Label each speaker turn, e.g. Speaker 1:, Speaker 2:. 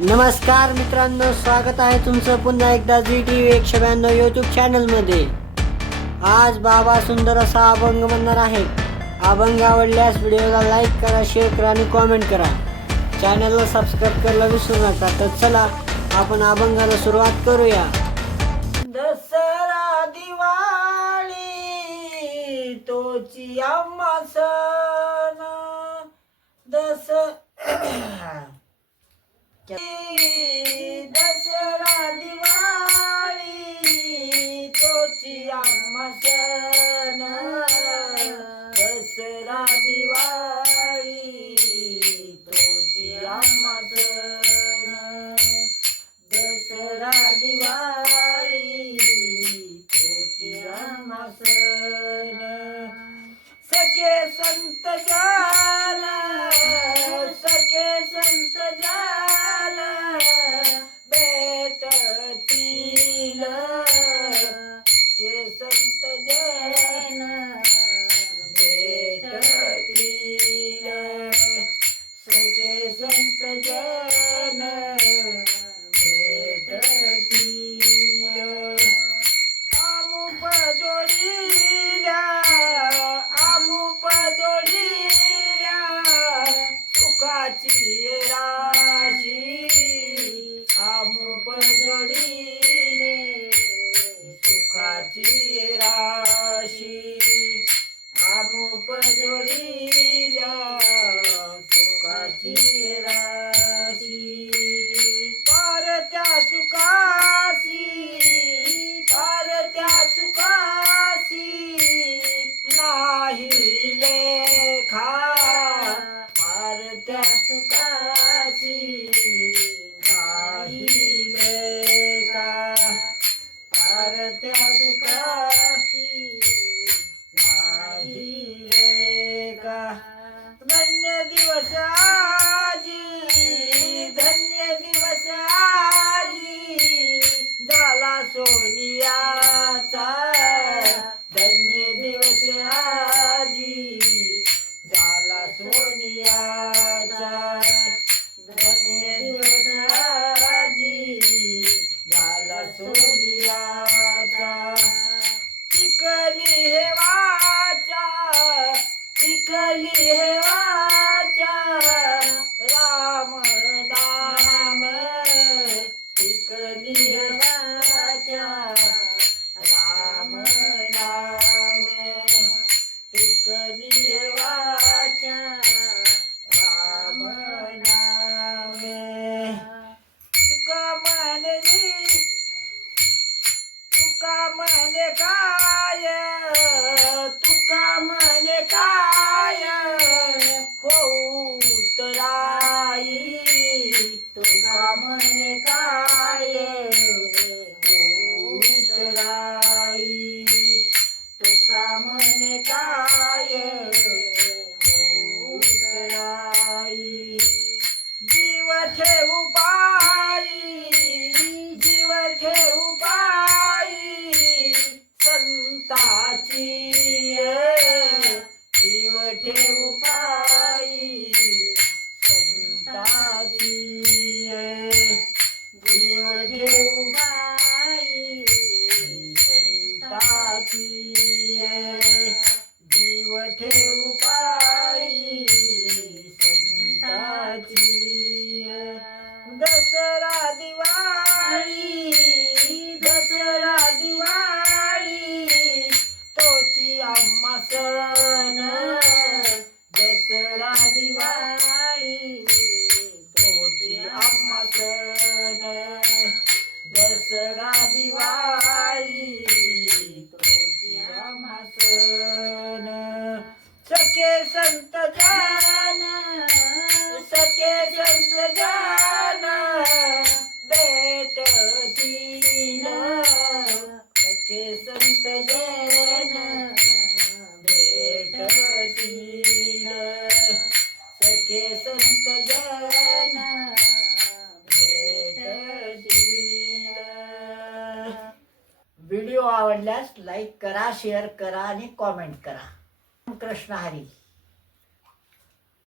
Speaker 1: नमस्कार मित्रांनो स्वागत आहे तुमचं पुन्हा एकदा जी टी व्ही एकशे ब्याण्णव यूट्यूब चॅनलमध्ये आज बाबा सुंदर असा अभंग म्हणणार आहे. अभंग आवडल्यास व्हिडिओला लाईक करा शेअर करा आणि कॉमेंट करा. चॅनलला सबस्क्राईब करायला विसरू नका तर चला आपण अभंगाला सुरुवात करूया. दसरा दिवाळी तोची आम्हा सण दसरा दिवाळी तोची आम्हा सण. दसरा दिवाळी तोची आम्हा सण. सखे संत जा सखे दिवस आजी धन्य दिवस आजी झाला सोनियाचा. धन्य दिवस आजी झाला सोनियाचा. धन्य दिवस आजी झाला सोनियाचा. चिकली हे वाचा चिकली हे वाचा. तुका म्हणे काय? तुका म्हणे काय? हो तराई तुका ठेवू पाळी संताची. दसरा दिवाळी. संत जान सखे संत जान भेटतील सखे संत जन भेटतील सखे संत जन भेटतील व्हिडिओ आवडल्यास लाईक करा शेअर करा आणि कॉमेंट करा. कृष्ण हरी.